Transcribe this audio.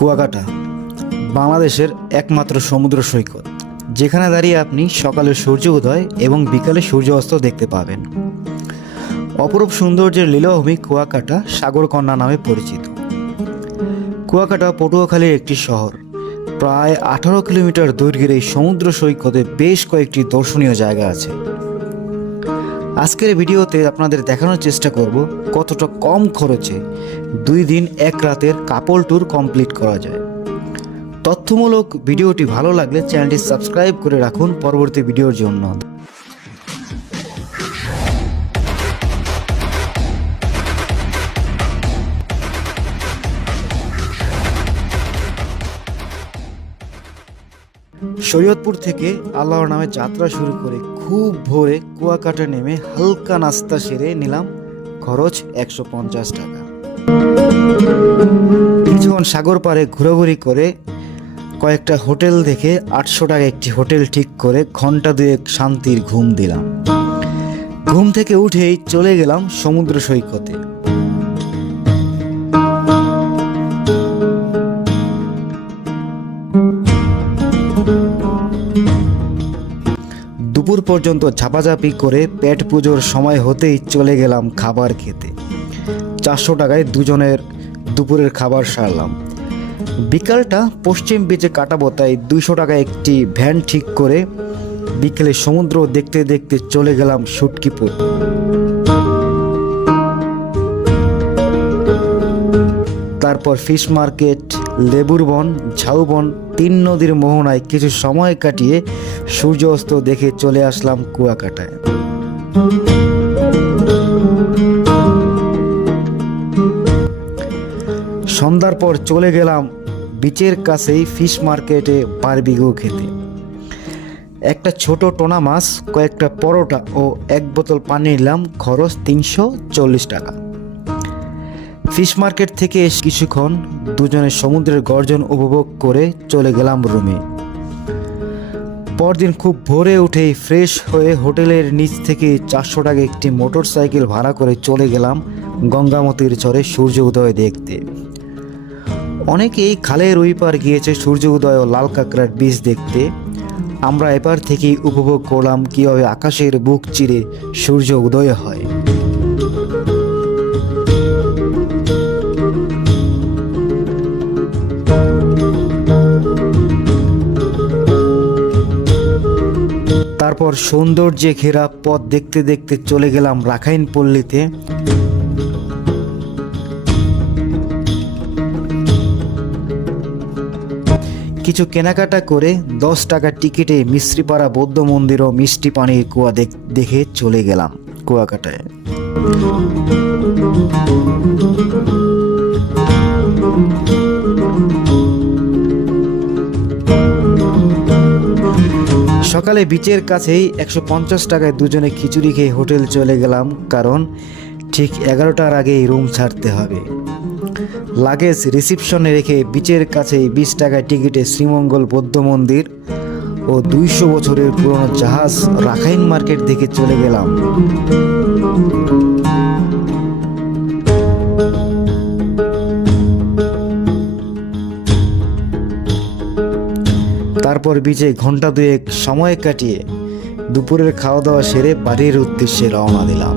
কুয়াকাটা বাংলাদেশের একমাত্র সমুদ্র সৈকত, যেখানে দাঁড়িয়ে আপনি সকালে সূর্য উদয় এবং বিকালে সূর্য অস্ত দেখতে পাবেন। অপরূপ সৌন্দর্যের লীলাভূমি কুয়াকাটা সাগরকন্যা নামে পরিচিত। কুয়াকাটা পটুয়াখালীর একটি শহর। প্রায় আঠারো কিলোমিটার দৈর্ঘ্যের এই সমুদ্র সৈকতে বেশ কয়েকটি দর্শনীয় জায়গা আছে। আজকের ভিডিওতে আপনাদের দেখানোর চেষ্টা করব কতটা কম খরচে দুই দিন এক রাতের কাপল ট্যুর কমপ্লিট করা যায়। তথ্যমূলক ভিডিওটি ভালো লাগলে চ্যানেলটি সাবস্ক্রাইব করে রাখুন। পরবর্তী ভিডিওর জন্য। শরীয়তপুর থেকে আল্লাহর নামে যাত্রা শুরু করে খুব ভোরে কুয়াকাটা নেমে হালকা নাস্তা সেরে নিলাম খরচ একশো পঞ্চাশ টাকা। কিছুক্ষণ সাগর পাড়ে ঘোরাঘুরি করে কয়েকটা হোটেল দেখে আটশো টাকা একটি হোটেল ঠিক করে ঘণ্টা দুয়েক শান্তির ঘুম দিলাম। ঘুম থেকে উঠেই চলে গেলাম সমুদ্র সৈকতে। দুপুর পর্যন্ত ঝাপাঝাপি করে পেট পুজোর সময় হতেই চলে গেলাম খাবার খেতে। চারশো টাকায় দুজনের দুপুরের খাবার সারলাম। বিকালটা পশ্চিম বিচে কাটাবো, তাই দুইশো টাকা একটি ভ্যান ঠিক করে বিকেলে সমুদ্র দেখতে দেখতে চলে গেলাম সুটকিপুর। তারপর ফিশ মার্কেট লেবুর বন ঝাউবন তিন নদীর মোহনায় কিছু সময় কাটিয়ে সূর্য অস্ত দেখে চলে আসলাম কুয়াকাটায়। সন্ধ্যার পর চলে গেলাম বিচের কাছেই ফিশ মার্কেটে বারবিগো খেতে। একটা ছোট টোনা মাছ, কয়েকটা পরোটা ও এক বোতল পানি নিলাম খরচ তিনশো চল্লিশ টাকা। ফিশ মার্কেট থেকে কিছুক্ষণ দুজনে সমুদ্রের গর্জন উপভোগ করে চলে গেলাম রুমে। পরদিন খুব ভোরে উঠেই ফ্রেশ হয়ে হোটেলের নিচ থেকে চারশো টাকা একটি মোটর সাইকেল ভাড়া করে চলে গেলাম গঙ্গামতির চরে সূর্য উদয় দেখতে। অনেকেই খালের ওই পার গিয়েছে সূর্য উদয় ও লাল কাঁকড়ার বীজ দেখতে। আমরা এপার থেকেই উপভোগ করলাম কীভাবে আকাশের বুক চিরে সূর্য উদয় হয়। তারপর সৌন্দর্যে ঘেরা পথ দেখতে দেখতে চলে গেলাম রাখাইন পল্লীতে কিছু কেনাকাটা করে দশ টাকা টিকিটে মিশ্রিপাড়া বৌদ্ধ মন্দির ও মিষ্টি পানির কুয়া দেখ- চলে গেলাম কুয়াকাটায়। সকালে বিচের কাছেই একশো পঞ্চাশ টাকায় দুজনে খিচুড়ি খেয়ে হোটেল চলে গেলাম, কারণ ঠিক এগারোটার আগেই রুম ছাড়তে হবে। লাগেজ রিসিপশনে রেখে বিচের কাছেই বিশ টাকায় টিকিটে শ্রীমঙ্গল বৌদ্ধ মন্দির ও দুইশো বছরের পুরনো জাহাজ রাখাইন মার্কেট দেখে চলে গেলাম। তারপর বিচে ঘণ্টা দুয়েক সময় কাটিয়ে দুপুরের খাওয়া দাওয়া সেরে বাড়ির উদ্দেশ্যে রওনা দিলাম।